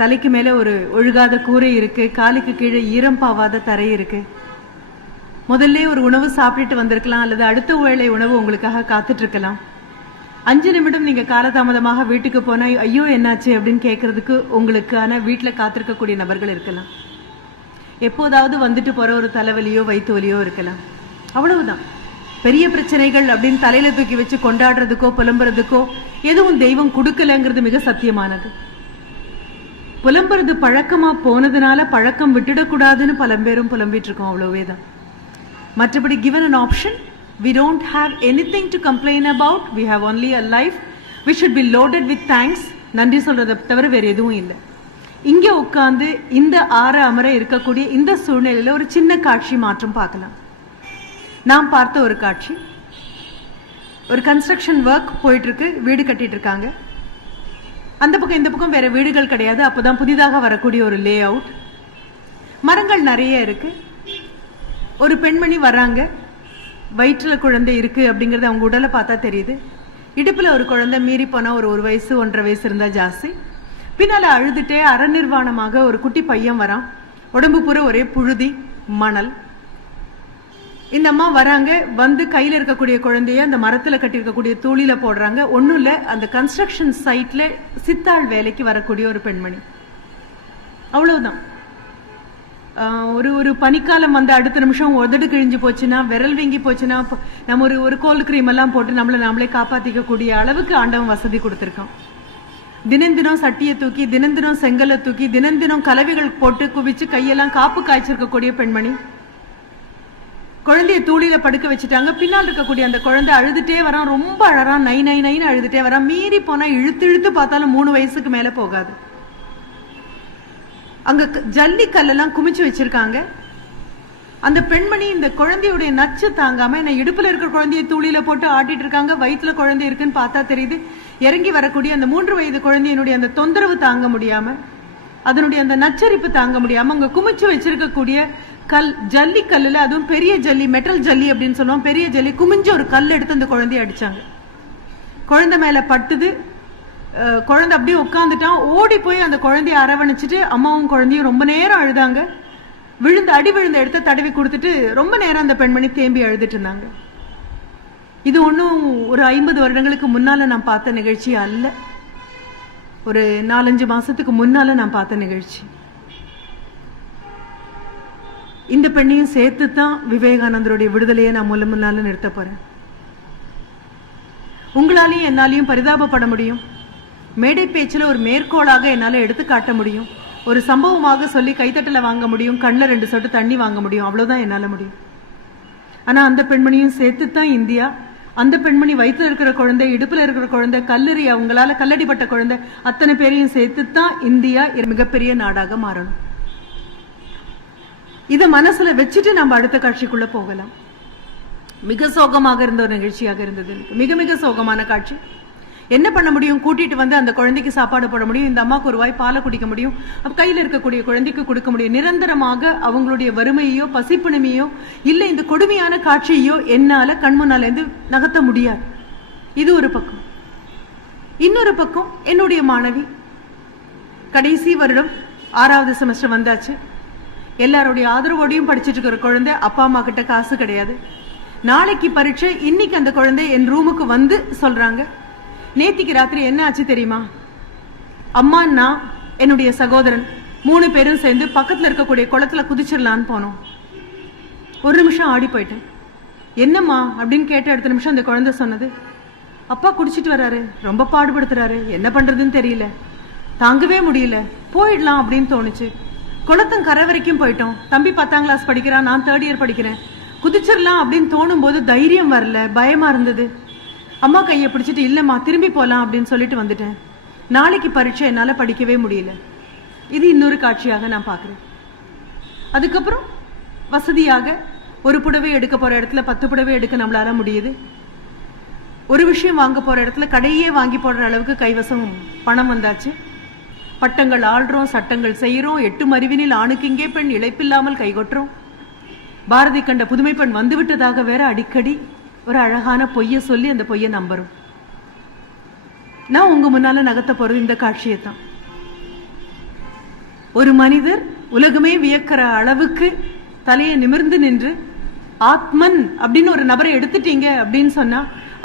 தலைக்கு மேல ஒரு ஒழுகாத கூரை இருக்கு காலுக்கு கீழே ஈரம் பாவாத தரை இருக்கு. முதல்ல ஒரு உணவு சாப்பிட்டுட்டு வந்திருக்கலாம் அல்லது அடுத்த வேளை உணவு உங்களுக்காக காத்துட்டு இருக்கலாம் அஞ்சு நிமிடம் நீங்க காலதாமதமாக வீட்டுக்கு போனா ஐயோ என்னாச்சு அப்படின்னு கேட்கறதுக்கு உங்களுக்கான வீட்டுல காத்திருக்கக்கூடிய நபர்கள் இருக்கலாம். எப்போதாவது வந்துட்டு போற ஒரு தலைவலியோ வயிற்று வலியோ இருக்கலாம். அவ்வளவுதான். பெரிய பிரச்சனைகள் அப்படின்னு தலையில தூக்கி வச்சு கொண்டாடுறதுக்கோ புலம்புறதுக்கோ எதுவும் தெய்வம் கொடுக்கலங்கிறது மிக சத்தியமானது. புலம்புறது பழக்கமா போனதுனால பழக்கம் விட்டுடக்கூடாதுன்னு பல பேரும் புலம்பிட்டு இருக்கோம் அவ்வளவே தான். மற்றபடி given an option we don't have anything to complain about we have only a life we should be loaded with thanks நன்றி சொல்றதை தவிர வேற எதுவும் இல்லை. இங்கே உட்காந்து இந்த ஆற அமர இருக்கக்கூடிய இந்த சூழ்நிலையில் ஒரு சின்ன காட்சி மாற்றம் பார்க்கலாம். நாம் பார்த்த ஒரு காட்சி. ஒரு கன்ஸ்ட்ரக்ஷன் ஒர்க் போயிட்டுருக்கு வீடு கட்டிகிட்டு இருக்காங்க அந்த பக்கம் இந்த பக்கம் வேற வீடுகள் கிடையாது. அப்பதான் புதிதாக வரக்கூடிய ஒரு லே அவுட் மரங்கள் நிறைய இருக்கு. ஒரு பெண்மணி வராங்க வயிற்றில் குழந்தை இருக்கு அப்படிங்கறது அவங்க உடலை பார்த்தா தெரியுது. இடுப்பில் ஒரு குழந்தை மீறி போனால் ஒரு ஒரு வயசு ஒன்றரை வயசு இருந்தா ஜாஸ்தி. பின்னால் அழுதுட்டே அறநிர்வாணமாக ஒரு குட்டி பையன் வரான். உடம்பு பூரா ஒரே புழுதி மணல். இந்த அம்மா வராங்க வந்து கையில இருக்கக்கூடிய குழந்தைய அந்த மரத்துல கட்டி இருக்கக்கூடிய தூளில போடுறாங்க. ஒண்ணும் இல்ல அந்த கன்ஸ்ட்ரக்ஷன் சைட்ல சித்தாள் வேலைக்கு வரக்கூடிய ஒரு பெண்மணி. அவ்வளவுதான். ஒரு ஒரு பனிக்காலம் வந்து அடுத்த நிமிஷம் உதடு கிழிஞ்சு போச்சுன்னா விரல் வீங்கி போச்சுன்னா நம்ம ஒரு ஒரு கோல்டு க்ரீம் எல்லாம் போட்டு நம்மளை நாமளே காப்பாத்திக்க கூடிய அளவுக்கு ஆண்டவன் வசதி கொடுத்துருக்கான். தினம் தினம் சட்டியை தூக்கி தினம் தினம் செங்கலை தூக்கி தினம் தினம் கலவைகள் போட்டு குவிச்சு கையெல்லாம் காப்பு காய்ச்சிருக்கக்கூடிய பெண்மணி. குழந்தைய தூளில படுக்க வச்சுட்டாங்க. பின்னால் இருக்கக்கூடிய அந்த குழந்தை அழுதுட்டே வரான். ரொம்ப அழறான் நை நை நைன்னு அழுதுட்டே வரான். மீறி போனா இழுத்து இழுத்து பார்த்தாலும் மூணு வயசுக்கு மேல போகாது. அங்க க- ஜல்லி கல்லெல்லாம் குமிச்சு வச்சிருக்காங்க. அந்த பெண்மணி இந்த குழந்தையுடைய நச்சு தாங்காம என்ன இடுப்புல இருக்கிற குழந்தைய தூளில போட்டு ஆட்டிட்டு இருக்காங்க. வயிற்றுல குழந்தை இருக்குன்னு பார்த்தா தெரியுது. இறங்கி வரக்கூடிய அந்த மூன்று வயது குழந்தையினுடைய அந்த தொந்தரவு தாங்க முடியாம அதனுடைய அந்த நச்சரிப்பு தாங்க முடியாம அங்க குமிச்சு வச்சிருக்கக்கூடிய கல் ஜல்லி கல்லில் அதுவும் பெரிய ஜல்லி மெட்டல் ஜல்லி அப்படின்னு சொல்லுவோம். பெரிய ஜல்லி குமிஞ்ச ஒரு கல் எடுத்து அந்த குழந்தைய அடிச்சாங்க. குழந்தை மேலே பட்டுது. குழந்தை அப்படியே உட்காந்துட்டான் ஓடி போய் அந்த குழந்தைய அரவணைச்சிட்டு அம்மாவும் குழந்தையும் ரொம்ப நேரம் அழுதாங்க. விழுந்து அடி விழுந்த இடத்த தடவி கொடுத்துட்டு ரொம்ப நேரம் அந்த பெண்மணி தேம்பி அழுதுட்டு இருந்தாங்க. இது ஒன்றும் ஒரு ஐம்பது வருடங்களுக்கு முன்னால் நான் பார்த்த நிகழ்ச்சி அல்ல. ஒரு நாலஞ்சு மாதத்துக்கு முன்னால நான் பார்த்த நிகழ்ச்சி. இந்த பெண்ணையும் சேர்த்து தான் விவேகானந்தருடைய விடுதலையை நான் முன்ன முன்னால நிறுத்த போறேன். உங்களாலையும் என்னாலையும் பரிதாபப்பட முடியும். மேடை பேச்சில் ஒரு மேற்கோளாக என்னால் எடுத்து காட்ட முடியும். ஒரு சம்பவமாக சொல்லி கைத்தட்டில் வாங்க முடியும். கண்ணில் ரெண்டு சொட்டு தண்ணி வாங்க முடியும். அவ்வளோதான் என்னால் முடியும். ஆனால் அந்த பெண்மணியும் சேர்த்து தான் இந்தியா. அந்த பெண்மணி வயிற்றில் இருக்கிற குழந்தை இடுப்பில் இருக்கிற குழந்தை கல்லறி அவங்களால கல்லடிப்பட்ட குழந்தை அத்தனை பேரையும் சேர்த்து தான் இந்தியா மிகப்பெரிய நாடாக மாறணும். இதை மனசுல வச்சுட்டு நம்ம அடுத்த காட்சிக்குள்ள போகலாம். மிக சோகமாக இருந்த ஒரு நிகழ்ச்சியாக இருந்தது எனக்கு. மிக மிக சோகமான காட்சி. என்ன பண்ண முடியும்? கூட்டிட்டு வந்து அந்த குழந்தைக்கு சாப்பாடு போட முடியும் இந்த அம்மாவுக்கு ஒரு வாய் பாலை குடிக்க முடியும் கையில் இருக்கக்கூடிய குழந்தைக்கு கொடுக்க முடியும். நிரந்தரமாக அவங்களுடைய வறுமையோ பசிப்பிணமையோ இல்லை இந்த கொடுமையான காட்சியோ என்னால கண்முன்னாலேருந்து நகர்த்த முடியாது. இது ஒரு பக்கம். இன்னொரு பக்கம் என்னுடைய மாணவி. கடைசி வருடம் ஆறாவது செமஸ்டர் வந்தாச்சு. எல்லாருடைய ஆதரவோடையும் படிச்சிட்டு இருக்கிற குழந்தை அப்பா அம்மா கிட்ட காசு கிடையாது. நாளைக்கு பரீட்சை இன்னைக்கு அந்த குழந்தை என் ரூமுக்கு வந்து சொல்றாங்க. நேத்திக்கு ராத்திரி என்ன ஆச்சு தெரியுமா? அம்மா நான் என்னுடைய சகோதரன் மூணு பேரும் சேர்ந்து பக்கத்துல இருக்கக்கூடிய குளத்துல குதிச்சிடலான்னு போனோம். ஒரு நிமிஷம் ஆடி போயிட்டேன். என்னம்மா அப்படின்னு கேட்ட அடுத்த நிமிஷம் அந்த குழந்தை சொன்னது. அப்பா குடிச்சிட்டு வராரு ரொம்ப பாடுபடுத்துறாரு என்ன பண்றதுன்னு தெரியல. தாங்கவே முடியல போயிடலாம் அப்படின்னு தோணுச்சு. குளத்தம் கரை வரைக்கும் போயிட்டோம். தம்பி பத்தாம் கிளாஸ் படிக்கிறான் நான் தேர்ட் இயர் படிக்கிறேன். குதிச்சிடலாம் அப்படின்னு தோணும் போது தைரியம் வரல பயமா இருந்தது. அம்மா கையை பிடிச்சிட்டு இல்லைம்மா திரும்பி போகலாம் அப்படின்னு சொல்லிட்டு வந்துட்டேன். நாளைக்கு பரீட்சை என்னால் படிக்கவே முடியல. இது இன்னொரு காட்சியாக நான் பார்க்குறேன். அதுக்கப்புறம் வசதியாக ஒரு புடவை எடுக்க போகிற இடத்துல பத்து புடவை எடுக்க நம்மளால முடியுது. ஒரு விஷயம் வாங்க போகிற இடத்துல கடையே வாங்கி போடுற அளவுக்கு கைவசம் பணம் வந்தாச்சு. பட்டங்கள் ஆள்றோம் சட்டங்கள் செய்கிறோம் எட்டு மறிவினில் ஆணுக்கு இங்கே பெண் இழைப்பில்லாமல் கைகொற்றோம். பாரதி கண்ட புதுமை பெண் வந்துவிட்டதாக வேற அடிக்கடி ஒரு அழகான பொய்யை சொல்லி அந்த பொய்யை நம்புறோம். நான் உங்க முன்னால நகர்த்த போறது இந்த காட்சியை தான். ஒரு மனிதர் உலகமே வியக்கிற அளவுக்கு தலையை நிமிர்ந்து நின்று ஆத்மன் அப்படின்னு ஒரு நபரை எடுத்துட்டீங்க அப்படின்னு சொன்னா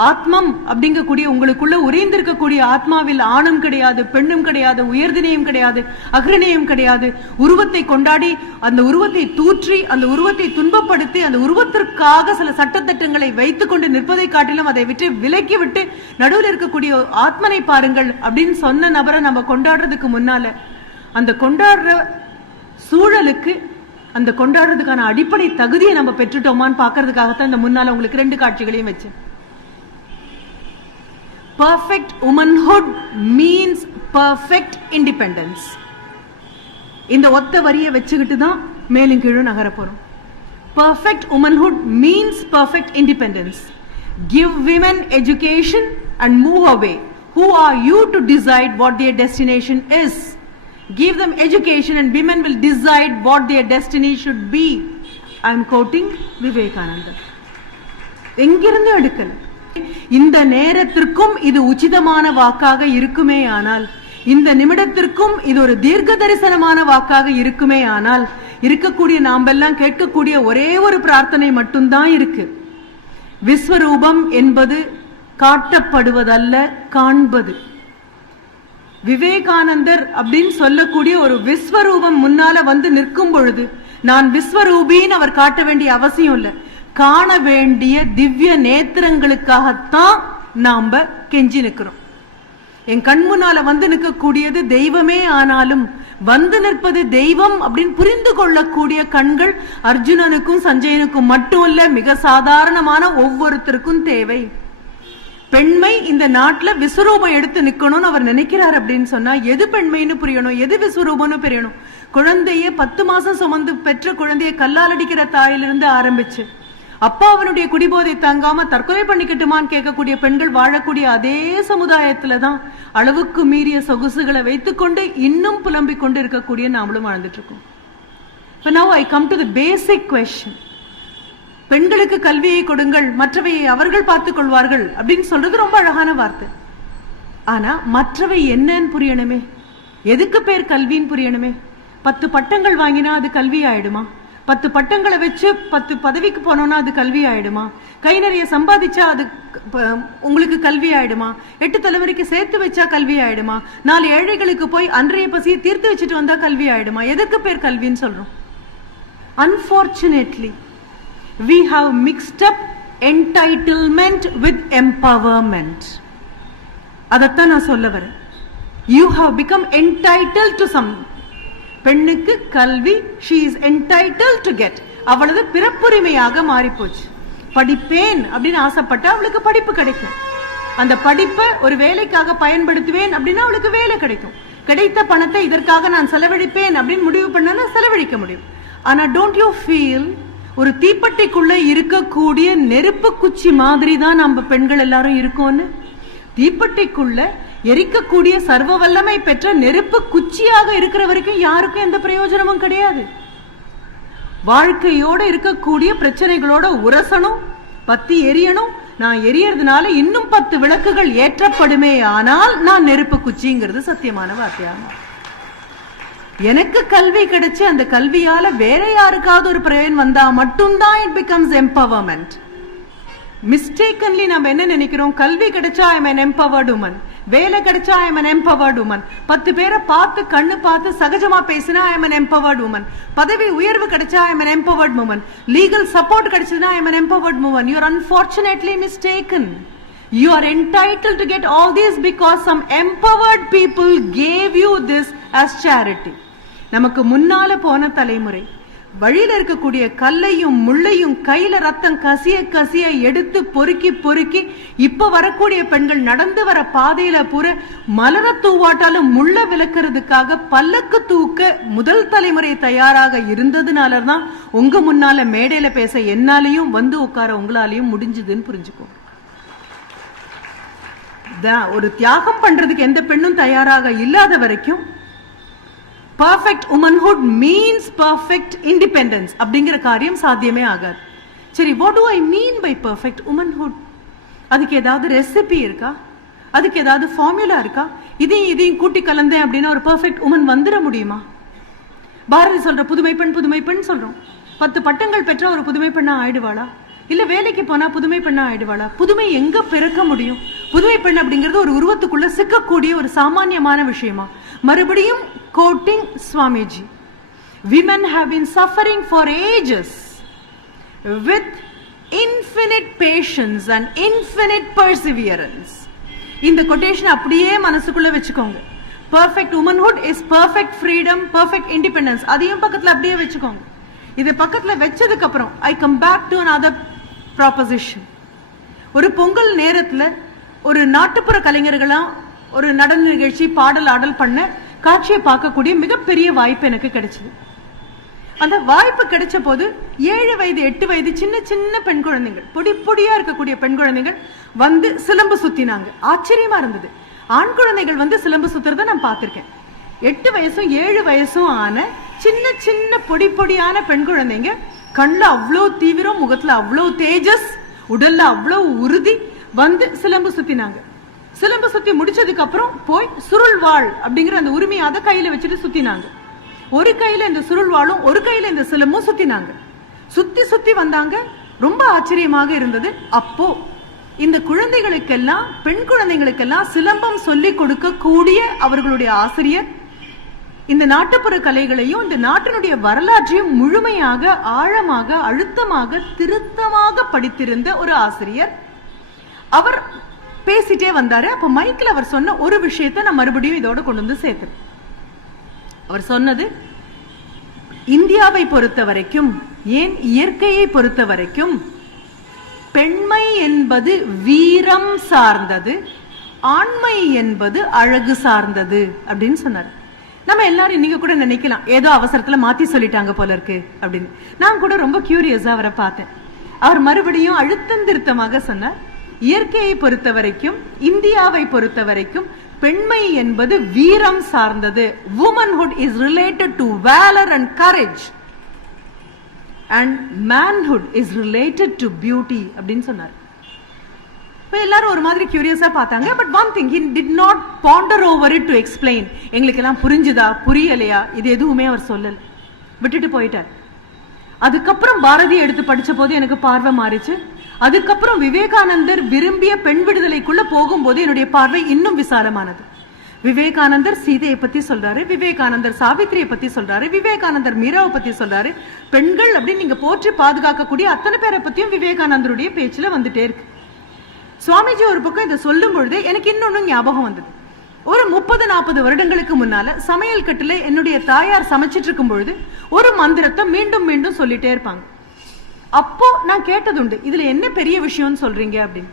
ஆத்மம் அப்படிங்கக்கூடிய உங்களுக்குள்ள உறைந்திருக்கக்கூடிய ஆத்மாவில் ஆணும் கிடையாது பெண்ணும் கிடையாது உயர்தினையும் கிடையாது அக்ரணியும் கிடையாது. உருவத்தை கொண்டாடி அந்த உருவத்தை தூற்றி அந்த உருவத்தை துன்பப்படுத்தி அந்த உருவத்திற்காக சில சட்டத்திட்டங்களை வைத்துக் கொண்டு நிற்பதை காட்டிலும் அதை விட்டு விலக்கி விட்டு நடுவில் இருக்கக்கூடிய ஆத்மனை பாருங்கள் அப்படின்னு சொன்ன நபரை நம்ம கொண்டாடுறதுக்கு முன்னால அந்த கொண்டாடுற சூழலுக்கு அந்த கொண்டாடுறதுக்கான அடிப்படை தகுதியை நம்ம பெற்றுட்டோமான்னு பாக்குறதுக்காகத்தான் இந்த முன்னால உங்களுக்கு ரெண்டு காட்சிகளையும் வச்சேன். Perfect womanhood means perfect independence இந்த ஒத்த வரியை வச்சுக்கிட்டு தான் மேலும் கீழும் நகர போறோம். Perfect womanhood means perfect independence give women education and move away who are you to decide what their destination is give them education and women will decide what their destiny should be. I am quoting vivekananda. எங்கிருந்து எடுக்கல. இந்த நேரத்திற்கும் இது உச்சிதமான வாக்காக இருக்குமே ஆனால் இந்த நிமிடத்திற்கும் இது ஒரு தீர்க்க தரிசனமான வாக்காக இருக்குமே ஆனால் இருக்கக்கூடிய நாம்பெல்லாம் கேட்கக்கூடிய ஒரே ஒரு பிரார்த்தனை மட்டும்தான் இருக்கு. விஸ்வரூபம் என்பது காட்டப்படுவதல்ல காண்பது. விவேகானந்தர் அப்படின்னு சொல்லக்கூடிய ஒரு விஸ்வரூபம் முன்னால வந்து நிற்கும் பொழுது நான் விஸ்வரூபின்னு அவர் காட்ட வேண்டிய அவசியம் இல்ல. காண வேண்டிய திவ்ய நேத்திரங்களுக்காகத்தான் நாம கெஞ்சி நிற்கிறோம் என் கண் முன்னால வந்து நிற்கக்கூடியது தெய்வமே ஆனாலும் வந்து நிற்பது தெய்வம் அப்படின்னு புரிந்து கொள்ளக்கூடிய கண்கள் அர்ஜுனனுக்கும் சஞ்சயனுக்கும் மட்டும் இல்ல மிக சாதாரணமான ஒவ்வொருத்தருக்கும் தேவை. பெண்மை இந்த நாட்டுல விஸ்வரூபம் எடுத்து நிக்கணும்னு அவர் நினைக்கிறார் அப்படின்னு சொன்னா எது பெண்மைன்னு புரியணும் எது விஸ்வரூபம்னு புரியணும்? குழந்தைய பத்து மாசம் சுமந்து பெற்ற குழந்தைய கல்லால் அடிக்கிற தாயிலிருந்து ஆரம்பிச்சு அப்பா அவனுடைய குடிபோதை தாங்காம தற்கொலை பண்ணிக்கட்டுமான்னு கேட்கக்கூடிய பெண்கள் வாழக்கூடிய அதே சமுதாயத்துல தான் அளவுக்கு மீறிய சொகுசுகளை வைத்துக்கொண்டு இன்னும் புலம்பிக் கொண்டு இருக்கக்கூடிய நாமளும் வாழ்ந்துட்டு இருக்கோம் இப்போ now I come to the basic question பெண்களுக்கு கல்வியை கொடுங்கள் மற்றவையை அவர்கள் பார்த்துக் கொள்வார்கள் அப்படின்னு சொல்றது ரொம்ப அழகான வார்த்தை. ஆனா மற்றவை என்னன்னு புரியணுமே? எதுக்கு பேர் கல்வின்னு புரியணுமே? பத்து பட்டங்கள் வாங்கினா அது கல்வி ஆயிடுமா பத்து பட்டங்களை வச்சு பத்து பதவிக்கு போனோம்னா அது கல்வி ஆயிடுமா? கை நிறைய சம்பாதிச்சா அது உங்களுக்கு கல்வி ஆயிடுமா? எட்டு தலைமுறைக்கு சேர்த்து வச்சா கல்வி ஆயிடுமா? நாலு ஏழைகளுக்கு போய் அன்றைய பசியை தீர்த்து வச்சுட்டு வந்தா கல்வி ஆயிடுமா? எதுக்கு பேர் கல்வின்னு சொல்றோம். Unfortunately we have mixed up entitlement with empowerment அதைத்தான் நான் சொல்ல வரேன். You have become entitle to some பெண்ணுக்கு கல்வி she is entitled to get அவளது பிறப்புரிமையாக மாறிப்போச்சு. படிப்பேன் அப்படின்னு ஆசைப்பட்டா அவளுக்கு படிப்பு கிடைக்கும். அந்த படிப்பை ஒரு வேலைக்காக பயன்படுத்துவேன் அப்படின்னா அவளுக்கு வேலை கிடைக்கும். கிடைத்த பணத்தை இதற்காக நான் செலவழிப்பேன் அப்படின்னு முடிவு பண்ணனா செலவழிக்க முடியும். ஆனா டோன்ட் யூ ஃபீல் ஒரு தீப்பெட்டிக்குள்ள இருக்கக்கூடிய நெருப்பு குச்சி மாதிரி தான் நம்ம பெண்கள் எல்லாரும் இருக்கோம்னு? தீப்பெட்டிக்குள்ள எரிக்கக்கூடிய சர்வ வல்லமை பெற்ற நெருப்பு குச்சியாக இருக்கிற வரைக்கும் யாருக்கும் எந்த பிரயோஜனமும் கிடையாது. வாழ்க்கையோட இருக்கக்கூடிய பிரச்சனைகளோட உரசணும் பத்தி எரியணும். நான் எரியறதுனால இன்னும் பத்து விளக்குகள் ஏற்றப்படுமே ஆனால் நான் நெருப்பு குச்சிங்கிறது சத்தியமான வார்த்தையாகும் எனக்கு கல்வி கிடைச்சு அந்த கல்வியால வேற யாருக்காவது ஒரு பிரயோஜனம் வந்தா மட்டும்தான் இட் பிகம்ஸ் எம்பவர்மெண்ட் மிஸ்டேக்கன்லி நம்ம என்ன நினைக்கிறோம்? கல்வி கிடைச்சா ஐ an எம்பவர்டு உமன் வேலை கிடைச்சா I am an empowered woman பத்து பேரை பார்த்து கண்ணு பார்த்து சகஜமா பேசினா I am an empowered woman பதவி உயர்வு கிடைச்சா I am an empowered woman legal support கிடைச்சதுனா I am an empowered woman you're unfortunately mistaken you are entitle to get all these because some empowered people gave you this as charity நமக்கு முன்னால போன தலைமுறை வழியில இருக்கக்கூடிய கல்லையும் முள்ளையும் கையில ரத்தம் கசிய கசிய எடுத்து பொறுக்கி பொறுக்கி இப்ப வரக்கூடிய பெண்கள் நடந்து வர பாதையில பூரா மலர தூவாட்டாலும் முள்ள விளக்குறதுக்காக பல்லக்கு தூக்க முதல் தலைமுறை தயாராக இருந்ததுனால தான் உங்க முன்னால மேடையில பேச என்னாலையும் வந்து உட்கார உங்களாலையும் முடிஞ்சதுன்னு புரிஞ்சுக்கோ. ஒரு தியாகம் பண்றதுக்கு எந்த பெண்ணும் தயாராக இல்லாத வரைக்கும் perfect womanhood means perfect independence அப்படிங்கிற காரியம் சாத்தியமே ஆகாது. சரி what do I mean by perfect womanhood அதுக்கு ஏதாவது ரெசிபி இருக்கா? அதுக்கு ஏதாவது ஃபார்முலா இருக்கா? இதையும் இதையும் கூட்டி கலந்தேன் அப்படின்னா ஒரு பர்ஃபெக்ட் உமன் வந்துட முடியுமா? பாரதி சொல்ற புதுமை பெண் புதுமை பெண் சொல்றோம். பத்து பட்டங்கள் பெற்ற ஒரு புதுமை பெண்ணா ஆயிடுவாளா? இல்ல வேலைக்கு போனா புதுமை பெண்ணா ஆயிடுவாளா? புதுமை எங்க பிறக்க முடியும்? புதுமை பெண் அப்படிங்கிறது ஒரு உருவத்துக்குள்ள சிக்கக்கூடிய ஒரு சாமானியமான விஷயமா. மறுபடியும் quoting Swamiji. Women have been suffering for ages with infinite patience and infinite perseverance இந்த கொட்டேஷன் அப்படியே மனசுக்குள்ள வச்சுக்கோங்க. Perfect womanhood is perfect freedom perfect independence அதையும் பக்கத்தில் அப்படியே வச்சுக்கோங்க. இது பக்கத்தில் வச்சதுக்கு அப்புறம் I come back to other proposition ஒரு பொங்கல் நேரத்தில் ஒரு நாட்டுப்புற கலைஞர்களாக ஒரு நடன நிகழ்ச்சி பாடல் ஆடல் பண்ண காட்சியை பார்க்கக்கூடிய மிகப்பெரிய வாய்ப்பு எனக்கு கிடைச்சிது. அந்த வாய்ப்பு கிடைச்ச போது ஏழு வயது எட்டு வயது சின்ன சின்ன பெண் குழந்தைகள் பொடி பொடியா இருக்கக்கூடிய பெண் குழந்தைகள் வந்து சிலம்பு சுத்தினாங்க. ஆச்சரியமா இருந்தது. ஆண் குழந்தைகள் வந்து சிலம்பு சுத்துறத நான் பார்த்துருக்கேன். எட்டு வயசும் ஏழு வயசும் ஆன சின்ன சின்ன பொடி பொடியான பெண் குழந்தைங்க கண்ணில் அவ்வளோ தீவிரம் முகத்தில் அவ்வளோ தேஜஸ் உடல்ல அவ்வளோ உறுதி வந்து சிலம்பு சுத்தினாங்க. சிலம்பு சுத்தி முடிச்சதுக்கு அப்புறம் போய் சுருள் வாழ் அப்படிங்கிற அந்த உரிமையை அதை கையில வச்சுட்டு சுத்தினாங்க. ஒரு கையில இந்த சுருள் வாழும் ஒரு கையில இந்த சிலம்பும் சுத்தினாங்க. சுத்தி சுத்தி வந்தாங்க. ரொம்ப ஆச்சரியமாக இருந்தது. அப்போ இந்த குழந்தைகளுக்கெல்லாம் பெண் குழந்தைகளுக்கெல்லாம் சிலம்பம் சொல்லி கொடுக்க கூடிய அவர்களுடைய ஆசிரியர் இந்த நாட்டுப்புற கலைகளையும் இந்த நாட்டினுடைய வரலாற்றையும் முழுமையாக ஆழமாக அழுத்தமாக திருத்தமாக படித்திருந்த ஒரு ஆசிரியர் அவர் பேசிட்டே வந்தார். அப்போ மைக்கில் அவர் சொன்ன ஒரு விஷயத்தை நான் மறுபடியும் இதோட கொண்டு வந்து சேர்த்தேன் அவர் சொன்னது இந்தியாவை பொறுத்த வரைக்கும் ஏன் இயற்கையை பொறுத்த வரைக்கும் பெண்மை என்பது வீரம் சார்ந்தது ஆண்மை என்பது அழகு சார்ந்தது அப்படின்னு சொன்னார். நம்ம எல்லாரும் இன்னைக்கு கூட நினைக்கலாம் ஏதோ அவசரத்துல மாத்தி சொல்லிட்டாங்க போல இருக்கு அப்படின்னு. நான் கூட ரொம்ப கியூரியஸா அவரை பார்த்தேன். அவர் மறுபடியும் அழுத்தம் திருத்தமாக சொன்னார் இயற்கையை பொறுத்த வரைக்கும் இந்தியாவை பொறுத்த வரைக்கும் பெண்மை என்பது வீரம் சார்ந்தது. Womanhood is related to valour and courage and manhood is related to beauty அப்படின்னு சொன்னார். இப்போ எல்லாரும் ஒரு மாதிரி கியூரியஸா பார்த்தாங்க. But one thing he did not ponder over it to explain எங்களுக்கு எல்லாம் புரிஞ்சுதா புரியலையா? இது எதுவுமே அவர் சொல்லல. விட்டுட்டு போயிட்டார். அதுக்கப்புறம் பாரதி எடுத்து படிச்ச போது எனக்கு பார்வை மாறிச்சு. அதுக்கப்புறம் விவேகானந்தர் விரும்பிய பெண் விடுதலைக்குள்ள போகும்போது என்னுடைய பார்வை இன்னும் விசாலமானது. விவேகானந்தர் சீதையை பத்தி சொல்றாரு விவேகானந்தர் சாவித்திரியை பத்தி சொல்றாரு விவேகானந்தர் மீராவை பத்தி சொல்றாரு. பெண்கள் அப்படின்னு நீங்க போற்றி பாதுகாக்கக்கூடிய அத்தனை பேரை பத்தியும் விவேகானந்தருடைய பேச்சுல வந்துட்டே இருக்கு. சுவாமிஜி ஒரு பக்கம் இதை சொல்லும் பொழுது எனக்கு இன்னொன்னு ஞாபகம் வந்தது. ஒரு முப்பது நாற்பது வருடங்களுக்கு முன்னால சமையல் கட்டுல என்னுடைய தாயார் சமைச்சிட்டு இருக்கும் பொழுது ஒரு மந்திரத்தை மீண்டும் மீண்டும் சொல்லிட்டே இருப்பாங்க. அப்போ நான் கேட்டதுண்டு இதுல என்ன பெரிய விஷயம்னு சொல்றீங்க? அப்படின்னு.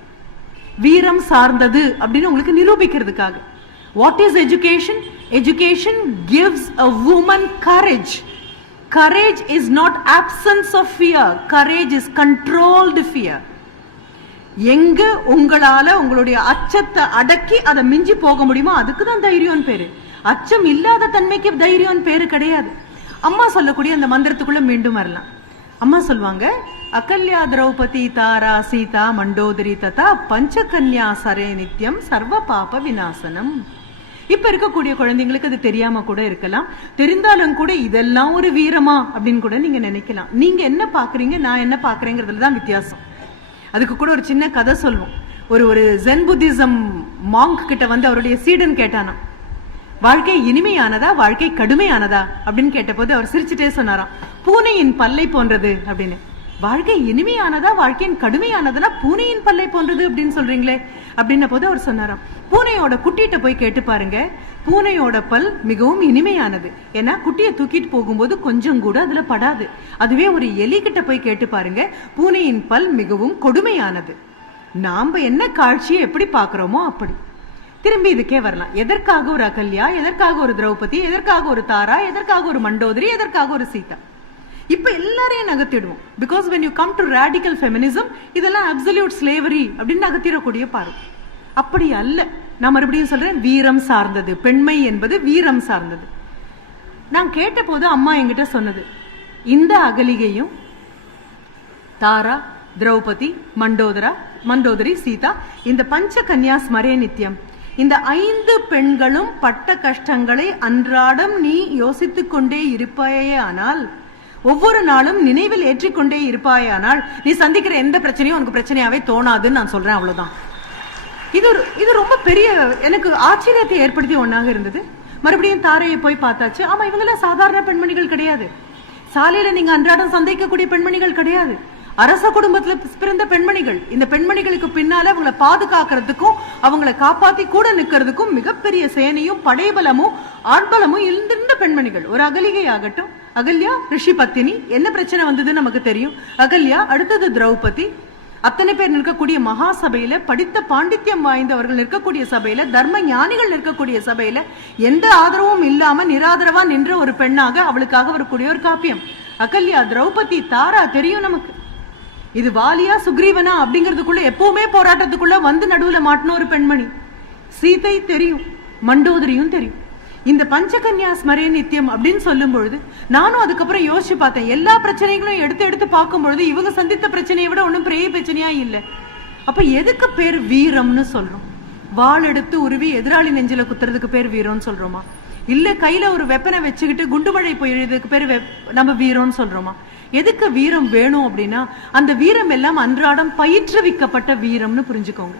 வீரம் சார்ந்தது அப்படின்னு உங்களுக்கு நிரூபிக்கிறதுக்காக. What is education education gives a woman courage courage is not absence of fear courage is controlled fear எங்க உங்களால உங்களுடைய அச்சத்தை அடக்கி அதை மிஞ்சி போக முடியுமோ அதுக்கு தான் தைரியம் பேரு. அச்சம் இல்லாத தன்மைக்கு தைரியம் பேரு கிடையாது. அம்மா சொல்லக்கூடிய அந்த மந்திரத்துக்குள்ள மீண்டும் வரலாம். அம்மா சொல்லுவாங்க அகல்யா திரௌபதி தாரா சீதா மண்டோதரி ததா பஞ்சகன்யா சரே நித்யம் சர்வ பாப விநாசனம். இப்ப இருக்கக்கூடிய குழந்தைங்களுக்கு அது தெரியாம கூட இருக்கலாம். தெரிந்தாலும் கூட இதெல்லாம் ஒரு வீரமா அப்படின்னு கூட நீங்க நினைக்கலாம். நீங்க என்ன பாக்குறீங்க நான் என்ன பாக்குறேங்கிறதுல தான் வித்தியாசம். அதுக்கு கூட ஒரு சின்ன கதை சொல்லுவோம் ஒரு ஒரு ஜென் புத்திசம் மாங்க் கிட்ட வந்து அவருடைய சீடன் கேட்டானா வாழ்க்கை இனிமையானதா வாழ்க்கை கடுமையானதா? அப்படின்னு கேட்டபோது அவர் சிரிச்சுட்டே சொன்னாராம். பூனையின் பல்லை போன்றது அப்படின்னு. வாழ்க்கை இனிமையானதா வாழ்க்கையின் கடுமையானதுன்னா பூனையின் பல்லை போன்றது அப்படின்னு சொல்றீங்களே அப்படின்ன போது அவர் சொன்னாராம் பூனையோட குட்டிகிட்ட போய் கேட்டு பாருங்க பூனையோட பல் மிகவும் இனிமையானது. ஏன்னா குட்டியை தூக்கிட்டு போகும்போது கொஞ்சம் கூட அதுல படாது. அதுவே ஒரு எலிக்கிட்ட போய் கேட்டு பாருங்க பூனையின் பல் மிகவும் கொடுமையானது. நாம என்ன காட்சியை எப்படி பார்க்குறோமோ அப்படி. திரும்பி இதுக்கே வரலாம். எதற்காக ஒரு அகல்யா எதற்காக ஒரு திரௌபதி எதற்காக ஒரு தாரா எதற்காக ஒரு மண்டோதரி எதற்காக ஒரு சீதா? இப்போ எல்லாரையும் நகர்த்திடுவோம். Because when you come to radical feminism இதெல்லாம் அப்சல்யூட் ஸ்லேவரி அப்படின்னு நகர்த்திடக்கூடிய பார்வை அப்படி அல்ல. நான் மறுபடியும் சொல்கிறேன் வீரம் சார்ந்தது. பெண்மை என்பது வீரம் சார்ந்தது. நான் கேட்டபோது அம்மா என்கிட்ட சொன்னது இந்த அகலிகையும் தாரா திரௌபதி மண்டோதரா மண்டோதரி சீதா இந்த பஞ்ச கன்யாஸ் மரே நித்யம் இந்த ஐந்து பெண்களும் பட்ட கஷ்டங்களை அன்றாடம் நீ யோசித்துக்கொண்டே இருப்பாயே ஆனால் ஒவ்வொரு நாளும் நினைவில் ஏற்றிக்கொண்டே இருப்பாயானால் நீ சந்திக்கிற எந்த பிரச்சனையும் உனக்கு பிரச்சனையாவே தோணாதுன்னு நான் சொல்றேன் அவ்வளவுதான். இது ஒரு இது ரொம்ப பெரிய எனக்கு ஆச்சரியத்தை ஏற்படுத்தி ஒன்றாக இருந்தது. மறுபடியும் தாரையை போய் பார்த்தாச்சு. ஆமா இவங்கெல்லாம் சாதாரண பெண்மணிகள் கிடையாது. சாலையில நீங்க அன்றாடம் சந்திக்கக்கூடிய பெண்மணிகள் கிடையாது. அரச குடும்பத்துல பிறந்த பெண்மணிகள். இந்த பெண்மணிகளுக்கு பின்னால அவங்கள பாதுகாக்கிறதுக்கும் அவங்கள காப்பாத்தி கூட நிக்கிறதுக்கும் மிகப்பெரிய சேனையும் படைபலமும் ஆட்பலமும் இருந்திருந்த பெண்மணிகள். ஒரு அகலிகை ஆகட்டும் அகல்யா ரிஷி பத்தினி என்ன பிரச்சனை வந்ததுன்னு நமக்கு தெரியும். அகல்யா அடுத்தது திரௌபதி. அத்தனை பேர் நிற்கக்கூடிய மகா சபையில படித்த பாண்டித்யம் வாய்ந்தவர்கள் நிற்கக்கூடிய சபையில தர்ம ஞானிகள் நிற்கக்கூடிய சபையில எந்த ஆதரவும் இல்லாம நிராதரவா நின்ற ஒரு பெண்ணாக அவளுக்காக வரக்கூடிய ஒரு காப்பியம். அகல்யா திரௌபதி தாரா தெரியும் நமக்கு. இது வாலியா சுக்ரீவனா அப்படிங்கிறதுக்குள்ள எப்பவுமே போராட்டத்துக்குள்ள வந்து நடுவுல மாட்டின ஒரு பெண்மணி. சீதை தெரியும் மண்டோதரியும் தெரியும். இந்த பஞ்சகன்யா ஸ்மரே நித்தியம் அப்படின்னு சொல்லும் பொழுது நானும் அதுக்கப்புறம் யோசிச்சு பார்த்தேன். எல்லா பிரச்சனைகளும் எடுத்து எடுத்து பார்க்கும் பொழுது இவங்க சந்தித்த பிரச்சனையை விட ஒன்றும் பெரிய பிரச்சனையா இல்லை. அப்ப எதுக்கு பேர் வீரம்னு சொல்றோம்? வாள் எடுத்து உருவி எதிராளி நெஞ்சில குத்துறதுக்கு பேர் வீரம்னு சொல்றோமா? இல்ல கையில ஒரு வெப்பனை வச்சுக்கிட்டு குண்டுமழை பொழியறதுக்கு பேர் வெப்- நம்ம வீரம்னு சொல்றோமா? எதுக்கு வீரம் வேணும் அப்படின்னா அந்த வீரம் எல்லாம் அன்றாடம் பயிற்றுவிக்கப்பட்ட வீரம்னு புரிஞ்சுக்கோங்க.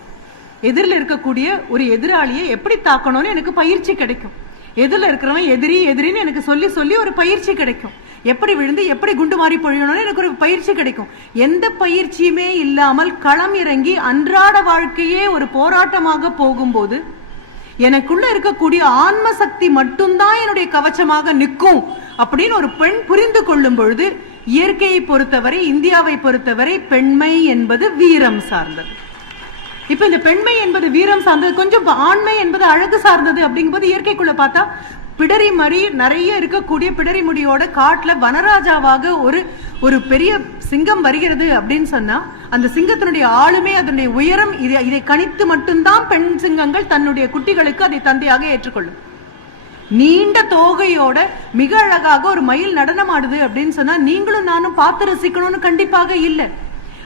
எதிரில் இருக்கக்கூடிய ஒரு எதிராளியை எப்படி தாக்கணும்னு எனக்கு பயிற்சி கிடைக்கும். எதில் இருக்கிறவன் எதிரி எதிரின்னு எனக்கு சொல்லி சொல்லி ஒரு பயிற்சி கிடைக்கும். எப்படி விழுந்து எப்படி குண்டு மாறி பொழியணும்னு எனக்கு ஒரு பயிற்சி கிடைக்கும். எந்த பயிற்சியுமே இல்லாமல் களம் இறங்கி அன்றாட வாழ்க்கையே ஒரு போராட்டமாக போகும்போது எனக்குள்ள இருக்கக்கூடிய ஆன்ம சக்தி மட்டும்தான் என்னுடைய கவச்சமாக நிற்கும் அப்படின்னு ஒரு பெண் புரிந்து கொள்ளும் பொழுது இயற்கையை பொறுத்தவரை இந்தியாவை பொறுத்தவரை பெண்மை என்பது வீரம் சார்ந்தது. இப்ப இந்த பெண்மை என்பது வீரம் சார்ந்தது கொஞ்சம் ஆண்மை என்பது அழகு சார்ந்தது அப்படிங்கும்போது இயற்கைக்குள்ள பார்த்தா பிடரி மறி நிறைய இருக்கக்கூடிய பிடரி முடியோட காட்டுல வனராஜாவாக ஒரு ஒரு பெரிய சிங்கம் வருகிறது அப்படின்னு சொன்னா அந்த சிங்கத்தினுடைய ஆளுமை அதனுடைய உயரம் இதை இதை கணித்து மட்டும்தான் பெண் சிங்கங்கள் தன்னுடைய குட்டிகளுக்கு அதை தந்தையாக ஏற்றுக்கொள்ளும். நீண்ட தோகையோட மிக அழகாக ஒரு மயில் நடனமாடுது அப்படின்னு சொன்னா நீங்களும் நானும் பார்த்து ரசிக்கணும்னு கண்டிப்பாக இல்லை.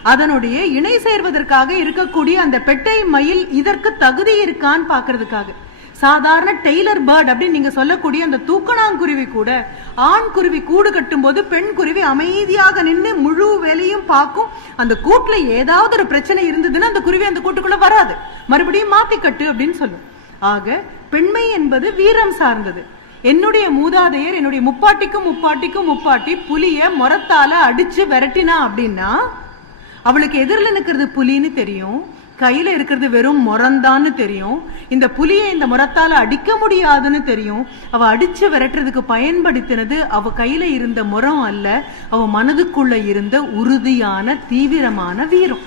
அதனுடைய இணை சேர்வதற்காக இருக்கக்கூடிய அந்த பெட்டை மயில் இதற்கு தகுதி இருக்கான்னு பாக்குறதுக்காக சாதாரண டெய்லர் பேர்ட் அப்படின்னு நீங்க சொல்லக்கூடிய அந்த தூக்கணாங்குருவி கூட ஆண் குருவி கூடு கட்டும்போது பெண் குருவி அமைதியாக நின்று முழு வேலையும் பார்க்கும். அந்த கூட்டுல ஏதாவது ஒரு பிரச்சனை இருந்ததுன்னா அந்த குருவி அந்த கூட்டுக்குள்ள வராது. மறுபடியும் மாத்தி கட்டு அப்படின்னு சொல்லும். ஆக பெண்மை என்பது வீரம் சார்ந்தது. என்னுடைய மூதாதையர் என்னுடைய முப்பாட்டிக்கும் முப்பாட்டிக்கும் முப்பாட்டி புலிய மொரத்தால அடிச்சு விரட்டினா அப்படின்னா அவளுக்கு எதிரில் நிற்கிறது புலின்னு தெரியும் கையில இருக்கிறது வெறும் முரந்தான்னு தெரியும் இந்த புலியை இந்த முரத்தால அடிக்க முடியாதுன்னு தெரியும் அவ அடிச்சு விரட்டுறதுக்கு பயன்படுத்தினது அவ கையில இருந்த முரம் அல்ல அவ மனதுக்குள்ள இருந்த உறுதியான தீவிரமான வீரம்.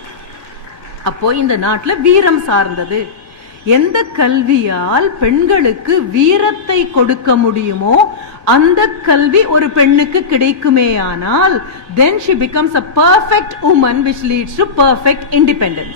அப்போ இந்த நாட்டுல வீரம் சார்ந்தது. எந்த கல்வியால் பெண்களுக்கு வீரத்தை கொடுக்க முடியுமோ அந்த கல்வி ஒரு பெண்ணுக்கு கிடைக்குமே ஆனால் then she becomes a perfect woman which leads to perfect independence